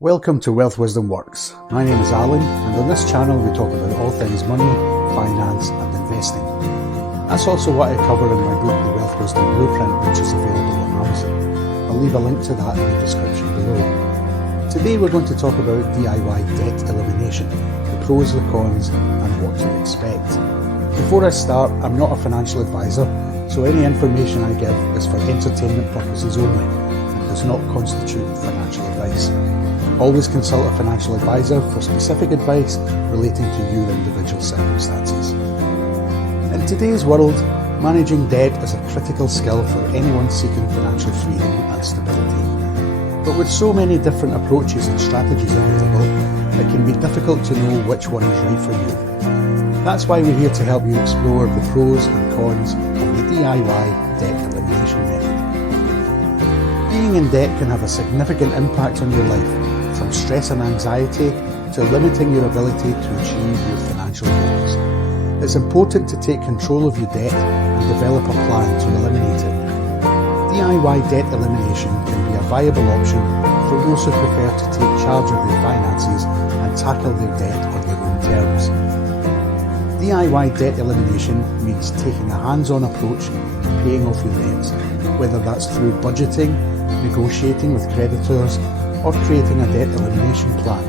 Welcome to Wealth Wisdom Works. My name is Alan, and on this channel we talk about all things money, finance and investing. That's also what I cover in my book The Wealth Wisdom Blueprint, which is available on Amazon. I'll leave a link to that in the description below. Today we're going to talk about DIY debt elimination, the pros, the cons and what to expect. Before I start, I'm not a financial advisor, so any information I give is for entertainment purposes only and does not constitute financial advice. Always consult a financial advisor for specific advice relating to your individual circumstances. In today's world, managing debt is a critical skill for anyone seeking financial freedom and stability. But with so many different approaches and strategies available, it can be difficult to know which one is right for you. That's why we're here to help you explore the pros and cons of the DIY debt elimination method. Being in debt can have a significant impact on your life, from stress and anxiety to limiting your ability to achieve your financial goals. It's important to take control of your debt and develop a plan to eliminate it. DIY debt elimination can be a viable option for those who prefer to take charge of their finances and tackle their debt on their own terms. DIY debt elimination means taking a hands-on approach to paying off your debts, whether that's through budgeting, negotiating with creditors, or creating a debt elimination plan.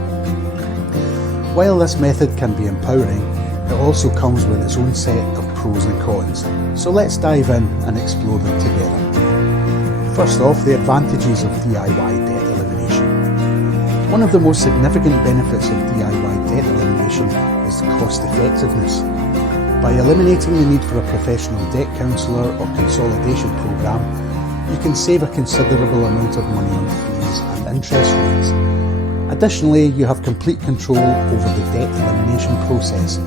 While this method can be empowering, it also comes with its own set of pros and cons. So let's dive in and explore them together. First off, the advantages of DIY debt elimination. One of the most significant benefits of DIY debt elimination is the cost effectiveness. By eliminating the need for a professional debt counsellor or consolidation program, you can save a considerable amount of money on fees and interest rates. Additionally, you have complete control over the debt elimination process,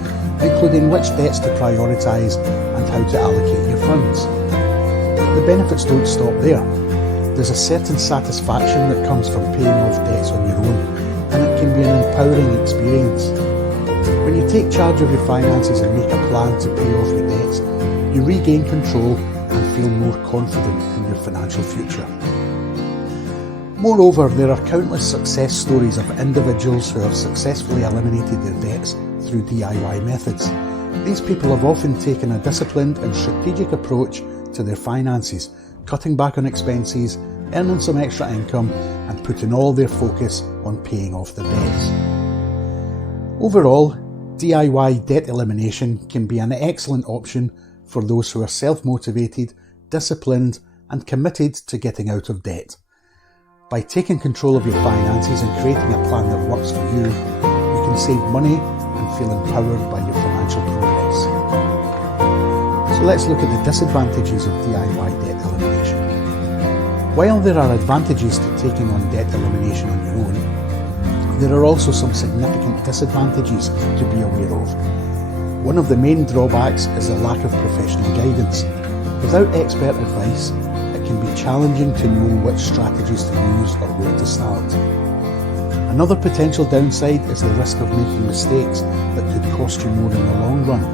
including which debts to prioritise and how to allocate your funds. But the benefits don't stop there. There's a certain satisfaction that comes from paying off debts on your own, and it can be an empowering experience. When you take charge of your finances and make a plan to pay off your debts, you regain control and feel more confident in your financial future. Moreover, there are countless success stories of individuals who have successfully eliminated their debts through DIY methods. These people have often taken a disciplined and strategic approach to their finances, cutting back on expenses, earning some extra income, and putting all their focus on paying off their debts. Overall, DIY debt elimination can be an excellent option for those who are self-motivated, disciplined, and committed to getting out of debt. By taking control of your finances and creating a plan that works for you, you can save money and feel empowered by your financial progress. So let's look at the disadvantages of DIY debt elimination. While there are advantages to taking on debt elimination on your own, there are also some significant disadvantages to be aware of. One of the main drawbacks is the lack of professional guidance. Without expert advice, it can be challenging to know which strategies to use or where to start. Another potential downside is the risk of making mistakes that could cost you more in the long run.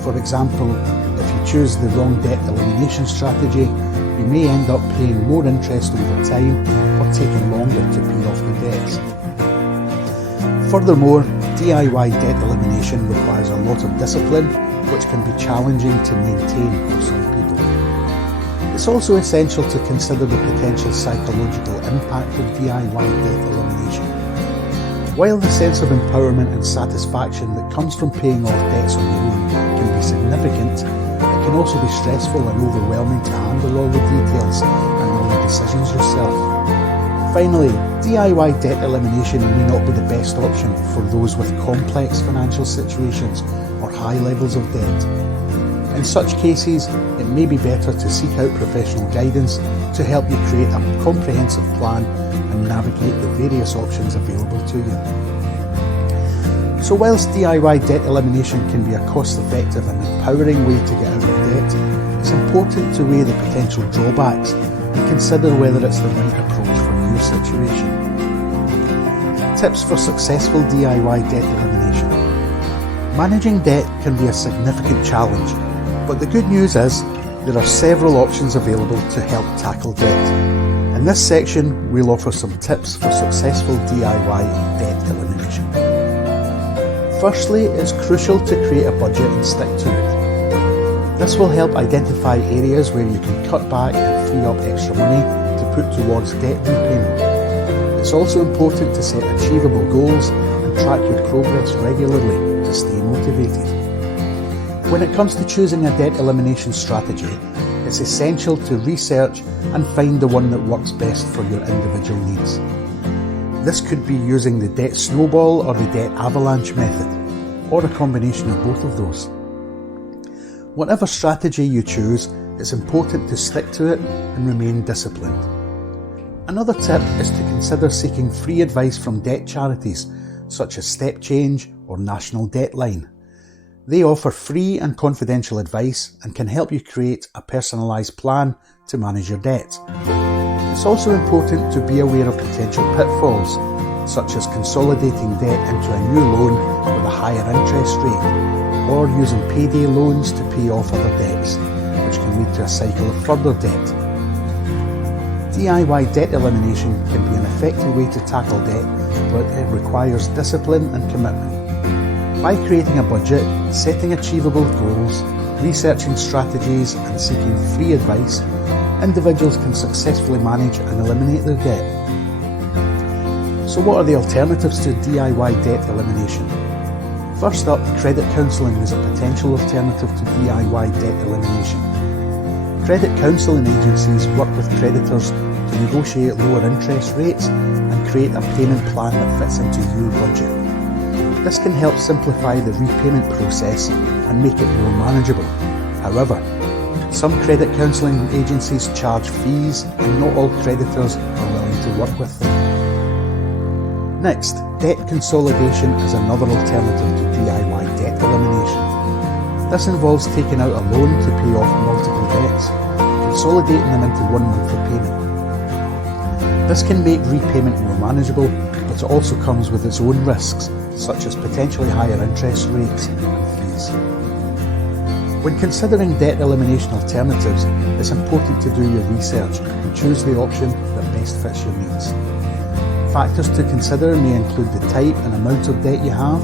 For example, if you choose the wrong debt elimination strategy, you may end up paying more interest over time or taking longer to pay off the debts. Furthermore, DIY debt elimination requires a lot of discipline, which can be challenging to maintain for some people. It's also essential to consider the potential psychological impact of DIY debt elimination. While the sense of empowerment and satisfaction that comes from paying off debts on your own can be significant, it can also be stressful and overwhelming to handle all the details and all the decisions yourself. Finally, DIY debt elimination may not be the best option for those with complex financial situations or high levels of debt. In such cases, it may be better to seek out professional guidance to help you create a comprehensive plan and navigate the various options available to you. So whilst DIY debt elimination can be a cost-effective and empowering way to get out of debt, it's important to weigh the potential drawbacks and consider whether it's the right approach for your situation. Tips for successful DIY debt elimination. Managing debt can be a significant challenge, but the good news is there are several options available to help tackle debt. In this section, we'll offer some tips for successful DIY debt elimination. Firstly, it's crucial to create a budget and stick to it. This will help identify areas where you can cut back and free up extra money to put towards debt repayment. It's also important to set achievable goals and track your progress regularly to stay motivated. When it comes to choosing a debt elimination strategy, it's essential to research and find the one that works best for your individual needs. This could be using the debt snowball or the debt avalanche method, or a combination of both of those. Whatever strategy you choose, it's important to stick to it and remain disciplined. Another tip is to consider seeking free advice from debt charities such as Step Change or National Debt Line. They offer free and confidential advice and can help you create a personalised plan to manage your debt. It's also important to be aware of potential pitfalls, such as consolidating debt into a new loan with a higher interest rate, or using payday loans to pay off other debts, which can lead to a cycle of further debt. DIY debt elimination can be an effective way to tackle debt, but it requires discipline and commitment. By creating a budget, setting achievable goals, researching strategies and seeking free advice, individuals can successfully manage and eliminate their debt. So what are the alternatives to DIY debt elimination? First up, credit counselling is a potential alternative to DIY debt elimination. Credit counselling agencies work with creditors to negotiate lower interest rates and create a payment plan that fits into your budget. This can help simplify the repayment process and make it more manageable. However, some credit counselling agencies charge fees and not all creditors are willing to work with them. Next, debt consolidation is another alternative to DIY debt elimination. This involves taking out a loan to pay off multiple debts, consolidating them into 1 month repayment. This can make repayment more manageable, but it also comes with its own risks, such as potentially higher interest rates and fees. When considering debt elimination alternatives, it's important to do your research and choose the option that best fits your needs. Factors to consider may include the type and amount of debt you have,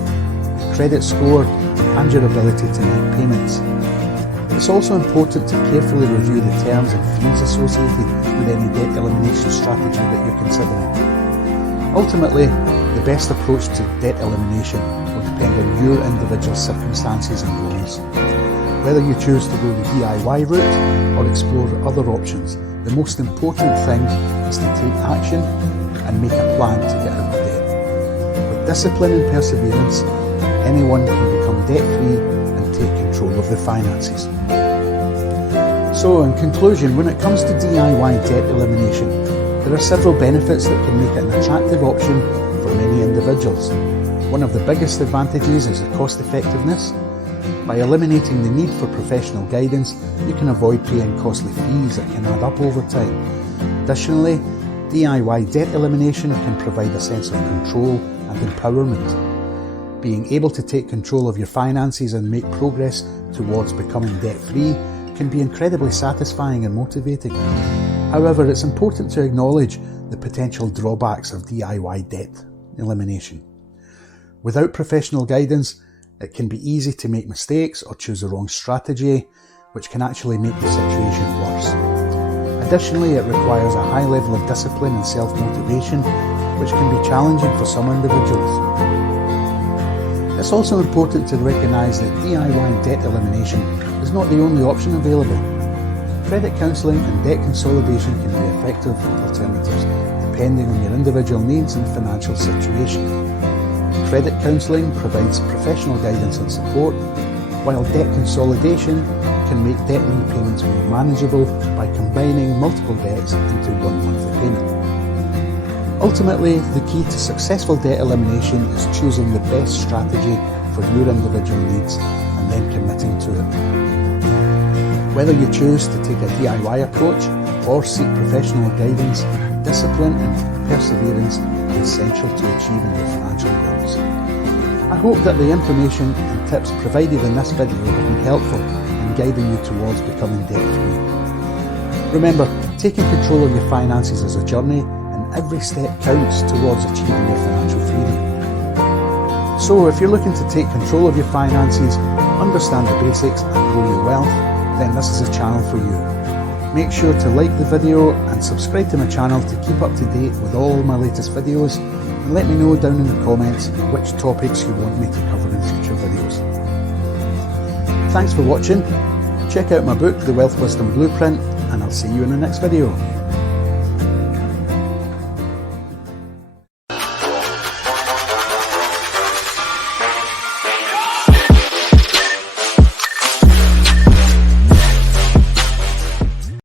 your credit score, and your ability to make payments. It's also important to carefully review the terms and fees associated with any debt elimination strategy that you're considering. Ultimately, the best approach to debt elimination will depend on your individual circumstances and goals. Whether you choose to go the DIY route or explore other options, the most important thing is to take action and make a plan to get out of debt. With discipline and perseverance, anyone can become debt-free and take control of their finances. So in conclusion, when it comes to DIY debt elimination, there are several benefits that can make it an attractive option for many individuals. One of the biggest advantages is the cost effectiveness. By eliminating the need for professional guidance, you can avoid paying costly fees that can add up over time. Additionally, DIY debt elimination can provide a sense of control and empowerment. Being able to take control of your finances and make progress towards becoming debt-free can be incredibly satisfying and motivating. However, it's important to acknowledge the potential drawbacks of DIY debt elimination. Without professional guidance, it can be easy to make mistakes or choose the wrong strategy, which can actually make the situation worse. Additionally, it requires a high level of discipline and self-motivation, which can be challenging for some individuals. It's also important to recognise that DIY debt elimination is not the only option available. Credit counselling and debt consolidation can be effective alternatives, depending on your individual needs and financial situation. Credit counselling provides professional guidance and support, while debt consolidation can make debt repayments more manageable by combining multiple debts into 1 month repayment. Ultimately, the key to successful debt elimination is choosing the best strategy for your individual needs and then committing to it. Whether you choose to take a DIY approach or seek professional guidance, discipline and perseverance are essential to achieving your financial goals. I hope that the information and tips provided in this video have been helpful in guiding you towards becoming debt-free. Remember, taking control of your finances is a journey, and every step counts towards achieving your financial freedom. So if you're looking to take control of your finances, understand the basics and grow your wealth, then this is a channel for you. Make sure to like the video and subscribe to my channel to keep up to date with all my latest videos, and let me know down in the comments which topics you want me to cover in future videos. Thanks for watching. Check out my book, The Wealth Wisdom Blueprint, and I'll see you in the next video.